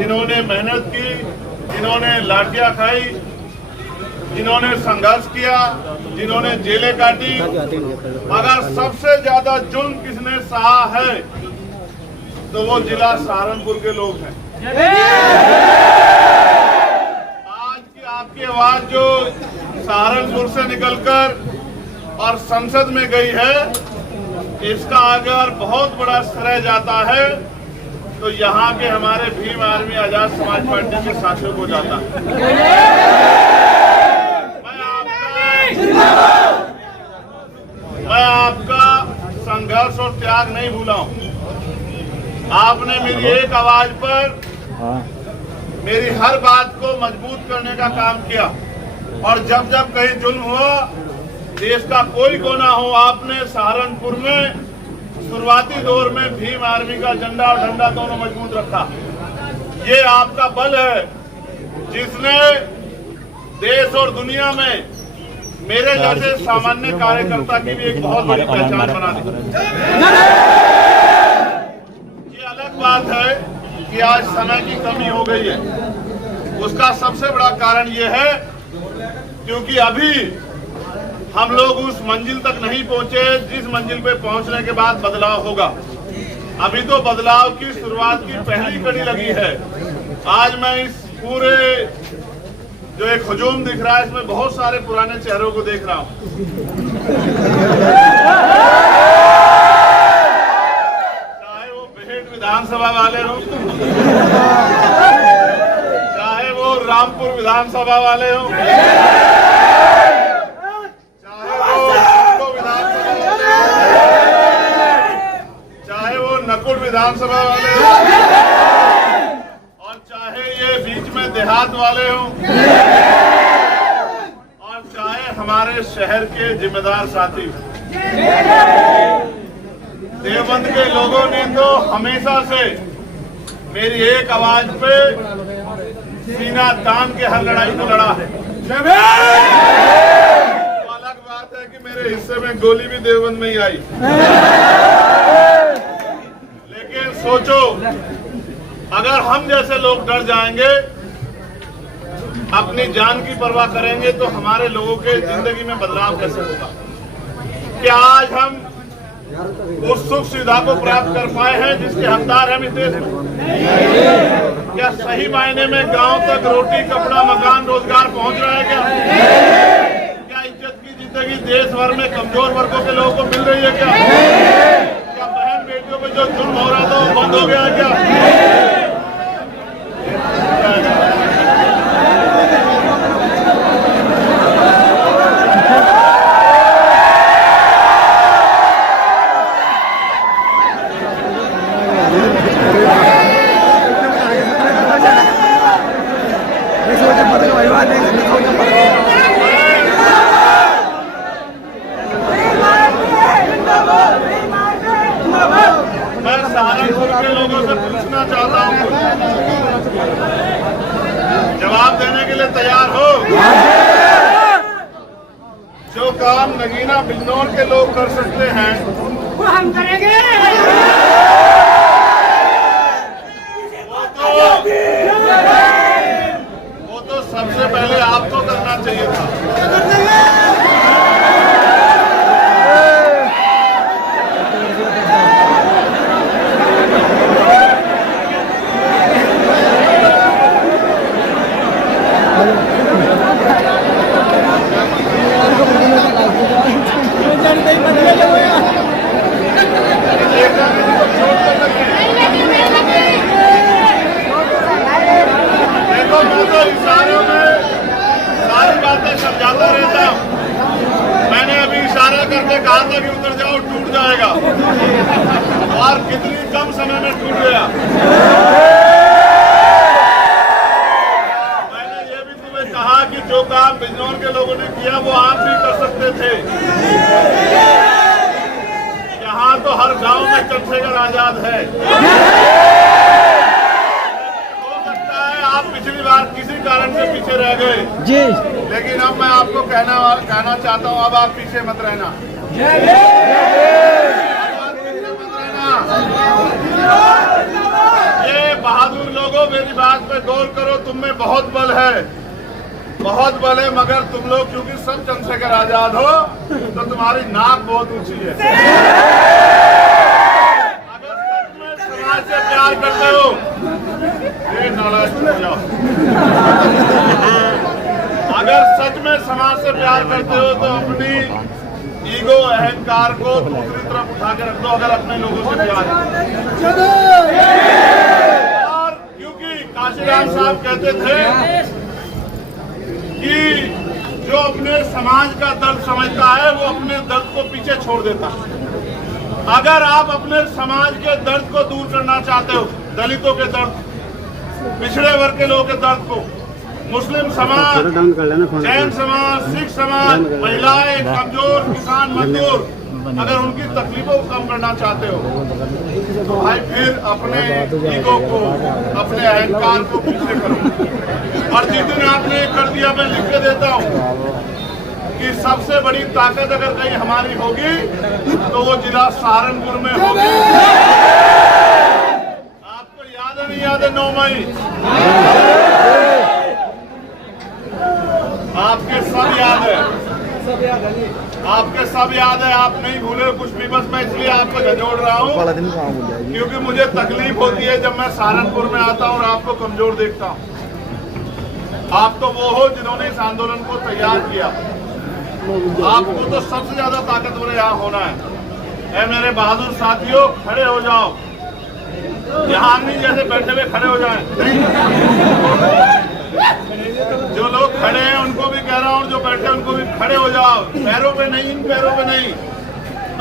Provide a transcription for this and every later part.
जिन्होंने मेहनत की, जिन्होंने लाठियां खाई, जिन्होंने संघर्ष किया, जिन्होंने जेलें काटी, अगर सबसे ज्यादा जुल्म किसने सहा है तो वो जिला सहारनपुर के लोग हैं। आज की आपकी आवाज जो सहारनपुर से निकलकर और संसद में गई है, इसका अगर बहुत बड़ा श्रेय जाता है तो यहाँ के हमारे भीम आर्मी आजाद समाज पार्टी के साथियों को जाता है। मैं आपका संघर्ष और त्याग नहीं भूला हूं। आपने मेरी एक आवाज पर मेरी हर बात को मजबूत करने का काम किया, और जब जब कहीं जुल्म हुआ, देश का कोई कोना हो, आपने सहारनपुर में शुरुआती दौर में भीम आर्मी का झंडा और डंडा दोनों मजबूत रखा। ये आपका बल है जिसने देश और दुनिया में मेरे जैसे सामान्य कार्यकर्ता की भी एक बहुत बड़ी पहचान बना दी। ये अलग बात है कि आज समय की कमी हो गई है। उसका सबसे बड़ा कारण ये है क्योंकि अभी हम लोग उस मंजिल तक नहीं पहुंचे जिस मंजिल पे पहुंचने के बाद बदलाव होगा। अभी तो बदलाव की शुरुआत की पहली कड़ी लगी है। आज मैं इस पूरे जो एक हुजूम दिख रहा है, इसमें बहुत सारे पुराने चेहरों को देख रहा हूं। चाहे वो बेहट विधानसभा वाले हो, चाहे वो रामपुर विधानसभा वाले हो, चाहे वो विधानसभा वाले हो, चाहे वो नकुल विधानसभा वाले हो, और चाहे ये बीच में देहात वाले हो, और चाहे हमारे शहर के जिम्मेदार साथी। देवबंद के लोगों ने तो हमेशा से मेरी एक आवाज पे सीना तान के हर लड़ाई को लड़ा है। तो अलग बात है कि मेरे हिस्से में गोली भी देवबंद में ही आई, लेकिन सोचो अगर हम जैसे लोग डर जाएंगे, अपनी जान की परवाह करेंगे, तो हमारे लोगों के जिंदगी में बदलाव कैसे होगा? क्या आज हम उस सुख सुविधा को प्राप्त कर पाए हैं जिसके हकदार हम इस देश में? क्या सही मायने में गांव तक रोटी, कपड़ा, मकान, रोजगार पहुंच रहा है? क्या इज्जत की जिंदगी देश भर में कमजोर वर्गों के लोगों को मिल रही है? क्या बहन बेटियों पे जो जुल्म हो रहा था वो बंद हो गया है? क्या सहारनपुर के लोगों से पूछना चाहता हूँ, जवाब देने के लिए तैयार हो? जो काम नगीना बिजनौर के लोग कर सकते हैं वो हम करेंगे। वो तो सबसे पहले आपको करना चाहिए था। देखो मैं तो इशारों में सारी बातें समझाता रहता हूँ। मैंने अभी इशारा करके कहा था कि उतर जाओ, टूट जाएगा, और कितनी कम समय में टूट गया। मैंने ये भी तुम्हें कहा कि जो काम बिजनौर के लोगों ने किया वो आप भी कर सकते थे। यहाँ तो हर गांव में चंद्रशेखर आजाद है। आप पिछली बार किसी कारण से पीछे रह गए जी, लेकिन अब मैं आपको कहना चाहता हूं, अब आप पीछे मत रहना। ये बहादुर लोगों, मेरी बात पे गौर करो, तुम में बहुत बल है, बहुत बल है, मगर तुम लोग क्योंकि सब चंद्रशेखर आजाद हो तो तुम्हारी नाक बहुत ऊंची है। अगर सच में समाज से प्यार करते हो, ये नालायक हो जाओ। अगर सच में समाज से प्यार करते हो तो अपनी ईगो अहंकार को दूसरी तरफ उठा के रख दो। अगर अपने लोगों से प्यार है, और क्योंकि काशीराम साहब कहते थे कि जो अपने समाज का दर्द समझता है वो अपने दर्द को पीछे छोड़ देता है। अगर आप अपने समाज के दर्द को दूर करना चाहते हो, दलितों के दर्द, पिछड़े वर्ग के लोगों के दर्द को, मुस्लिम समाज, जैन समाज, सिख समाज, महिलाएं, कमजोर, किसान, मजदूर, अगर उनकी तकलीफों को कम करना चाहते हो तो भाई फिर अपने ईगो को, अपने अहंकार को पीछे करो। और जिस दिन आपने कर दिया, मैं लिख के देता हूँ कि सबसे बड़ी ताकत अगर कहीं हमारी होगी तो वो जिला सहारनपुर में होगी। आपको याद है नहीं याद है 9 मई? आपके सब याद है, आपके सब याद है, आप नहीं भूले कुछ भी। बस मैं इसलिए आपको झंझोड़ रहा हूँ क्योंकि मुझे तकलीफ होती है जब मैं सहारनपुर में आता हूँ और आपको कमजोर देखता हूँ। आप तो वो हो जिन्होंने इस आंदोलन को तैयार किया। आपको तो सबसे ज्यादा ताकतवर यहाँ होना है। मेरे बहादुर साथियों, खड़े हो जाओ। यहाँ नहीं जैसे बैठे हुए खड़े हो जाएं। जो लोग खड़े हैं उनको भी कह रहा हूँ, जो बैठे हैं उनको भी खड़े हो जाओ। पैरों पे नहीं, इन पैरों पे नहीं,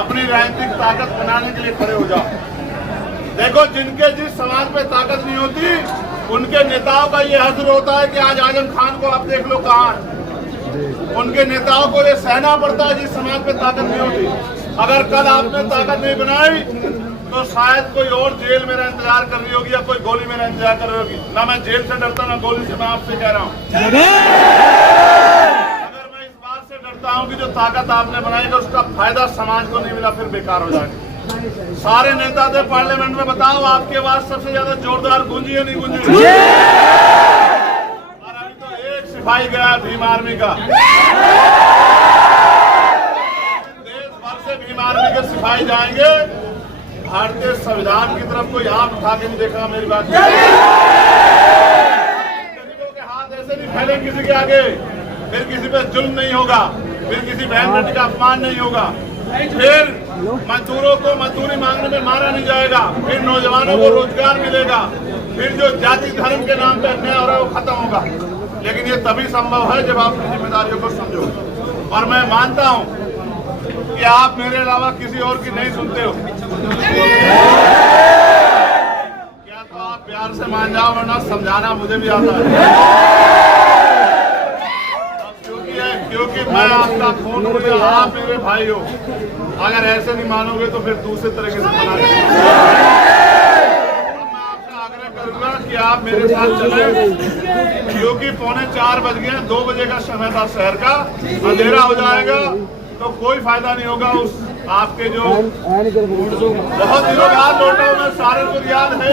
अपनी राजनीतिक ताकत बनाने के लिए खड़े हो जाओ। देखो, जिनके जिस समाज पे ताकत नहीं होती उनके नेताओं का ये हश्र होता है कि आज आजम खान को आप देख लो कहाँ है। उनके नेताओं को ये सहना पड़ता है जिस समाज पे ताकत नहीं होती। अगर कल आपने ताकत नहीं बनाई तो शायद कोई और जेल मेरा इंतजार कर रही होगी या कोई गोली मेरा इंतजार कर रही होगी। ना मैं जेल से डरता ना गोली से। मैं आपसे कह रहा हूँ, अगर मैं इस बात से डरता हूँ कि जो ताकत आपने बनाई है उसका फायदा समाज को नहीं मिला, फिर बेकार हो जाएगा। सारे नेता थे पार्लियामेंट में, बताओ आपकी आवाज सबसे ज्यादा जोरदार गूंजी है नहीं गूंजी? और अभी तो एक सिपाही गया भीम आर्मी का। देश भर से भीम आर्मी के सिपाही जाएंगे। भारतीय संविधान की तरफ कोई हाथ उठा के नहीं देखा। मेरी बात, गरीबों के हाथ ऐसे नहीं फैले किसी के आगे, फिर किसी पे जुल्म नहीं होगा, फिर किसी बहन बेटी का अपमान नहीं होगा, फिर मजदूरों को मजदूरी मांगने में मारा नहीं जाएगा, फिर नौजवानों को रोजगार मिलेगा, फिर जो जाति धर्म के नाम पे अन्याय हो रहा है वो खत्म होगा। लेकिन ये तभी संभव है जब आप अपनी जिम्मेदारियों को समझो। और मैं मानता हूँ कि आप मेरे अलावा किसी और की नहीं सुनते हो। क्या तो आप प्यार से मान जाओ, वरना समझाना मुझे भी आता है। क्योंकि मैं आपका खून हूँ, आप मेरे भाई हो। अगर ऐसे नहीं मानोगे तो फिर दूसरे तरीके से मना लेंगे। मैं आपसे आग्रह करूंगा कि आप मेरे साथ चलें, क्योंकि 3:45 बज गए, 2 बजे का समय था शहर का, अंधेरा हो जाएगा तो कोई फायदा नहीं होगा। उस आपके जो बहुत दिनों बाद लौटा हूं मैं सहारनपुर, याद है?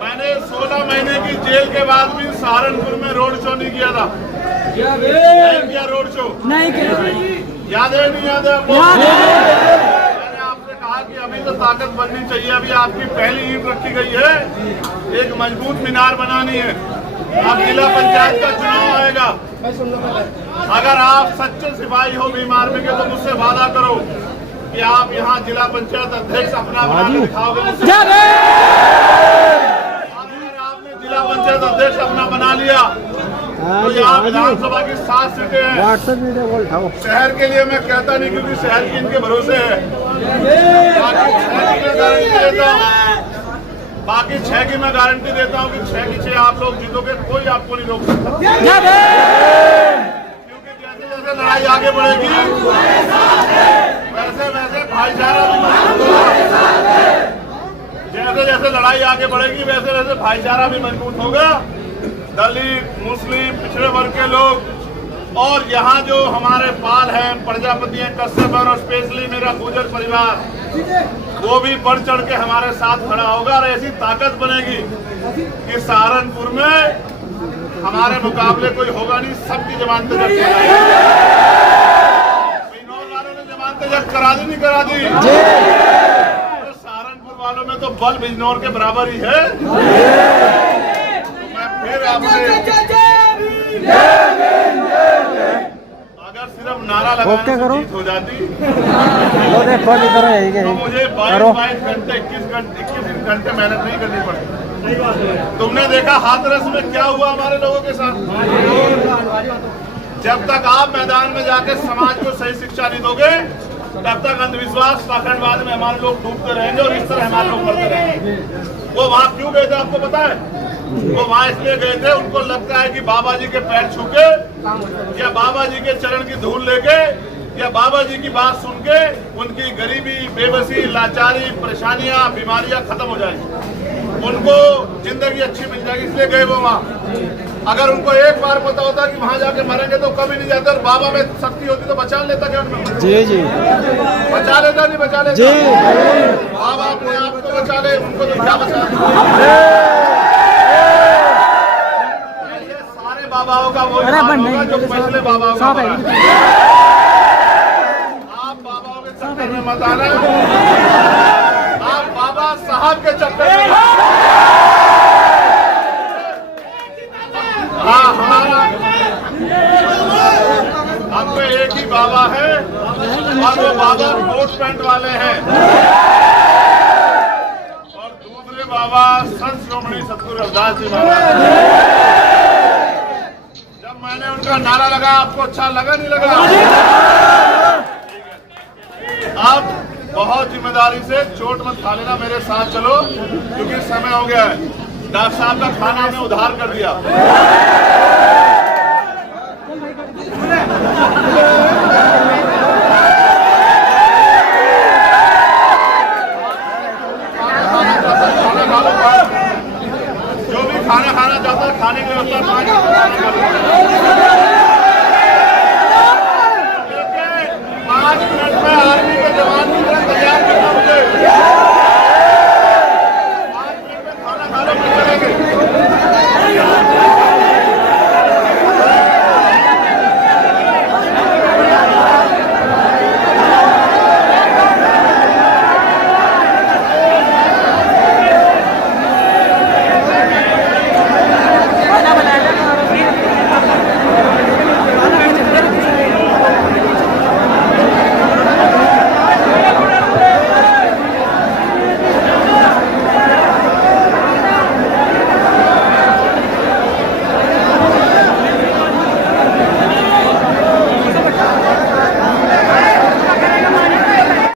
मैंने 16 महीने की जेल के बाद भी सहारनपुर में रोड शो नहीं किया था। क्या रोड शो नहीं किया? याद है नहीं याद है आपको? मैंने आपसे कहा कि अभी तो ताकत बननी चाहिए। अभी आपकी पहली ईंट रखी गई है, एक मजबूत मीनार बनानी है। अब जिला पंचायत का चुनाव आएगा। अगर आप सच्चे सिपाही हो भीम आर्मी के तो मुझसे वादा करो कि आप यहाँ जिला पंचायत अध्यक्ष अपना बना के दिखाओगे मुझसे। अगर आपने जिला पंचायत अध्यक्ष अपना बना लिया तो यहाँ विधानसभा की 7 सीटें हैं। शहर के लिए मैं कहता नहीं, क्योंकि शहर की इनके भरोसे है। बाकी 6 की मैं गारंटी देता हूँ कि 6 की 6 आप लोग जीतोगे, कोई आपको नहीं रोक सकता। क्योंकि जैसे जैसे लड़ाई आगे बढ़ेगी वैसे वैसे भाईचारा भी मजबूत होगा। जैसे जैसे लड़ाई आगे बढ़ेगी वैसे वैसे भाईचारा भी मजबूत होगा। दलित, मुस्लिम, पिछड़े वर्ग के लोग और यहाँ जो हमारे पाल हैं, प्रजापति हैं, कश्यप हैं और स्पेशली मेरा गुर्जर परिवार, वो भी बढ़ चढ़ के हमारे साथ खड़ा होगा और ऐसी ताकत बनेगी कि सहारनपुर में हमारे मुकाबले कोई होगा नहीं। सबकी जमानतें जब्त बिजनौर वालों ने जमानतें जब्त करा दी, नहीं करा दी? तो सहारनपुर वालों में तो बल बिजनौर के बराबर ही है। तो मैं फिर आपसे अगर सिर्फ नारा लगाने से जीत हो जाती तो मुझे 22 घंटे 21 घंटे मेहनत नहीं करनी पड़ती। तुमने देखा हाथरस में क्या हुआ हमारे लोगों के साथ। जब तक आप मैदान में जाके समाज को सही शिक्षा नहीं दोगे तब तक अंधविश्वास पाखंडवाद में हमारे लोग डूबते रहेंगे और इस तरह हमारे लोग मरते रहेंगे। वो वहां क्यों गए थे आपको पता है? वो वहां इसलिए गए थे, उनको लगता है कि बाबा जी के पैर छू के या बाबा जी के चरण की धूल लेके या बाबा जी की बात सुन के उनकी गरीबी, बेबसी, लाचारी, परेशानियां, बीमारियां खत्म हो जाएंगी, उनको जिंदगी अच्छी मिल जाएगी, इसलिए गए वो वहां। अगर उनको एक बार पता होता कि वहां जाके मरेंगे तो कभी नहीं जाते और बाबा में शक्ति होती तो बचा लेता क्या उनमें? जी जी बचा लेता, नहीं बचा लेता जी। बाबा अपने आप को बचा ले, उनको तो क्या बचा? सारे बाबाओं का वो होगा जो पिछले बाबाओं का बना है। आप बाबाओं के चक्कर में मत आना, आप बाबा साहब के चक्कर में। हाँ, हमारा अब तो एक ही बाबा है और वो बाबा कोट पैंट वाले हैं और दूसरे बाबा संत श्रोमणी सतगुरु रविदास जी महाराज। जब मैंने उनका नारा लगा आपको अच्छा लगा, नहीं लगा? अब बहुत जिम्मेदारी से चोट मत खा लेना, मेरे साथ चलो क्योंकि समय हो गया है। डॉक्टर साहब का खाना हमने उधार कर दिया। जो भी खाना खाना चाहता है खाने की व्यवस्था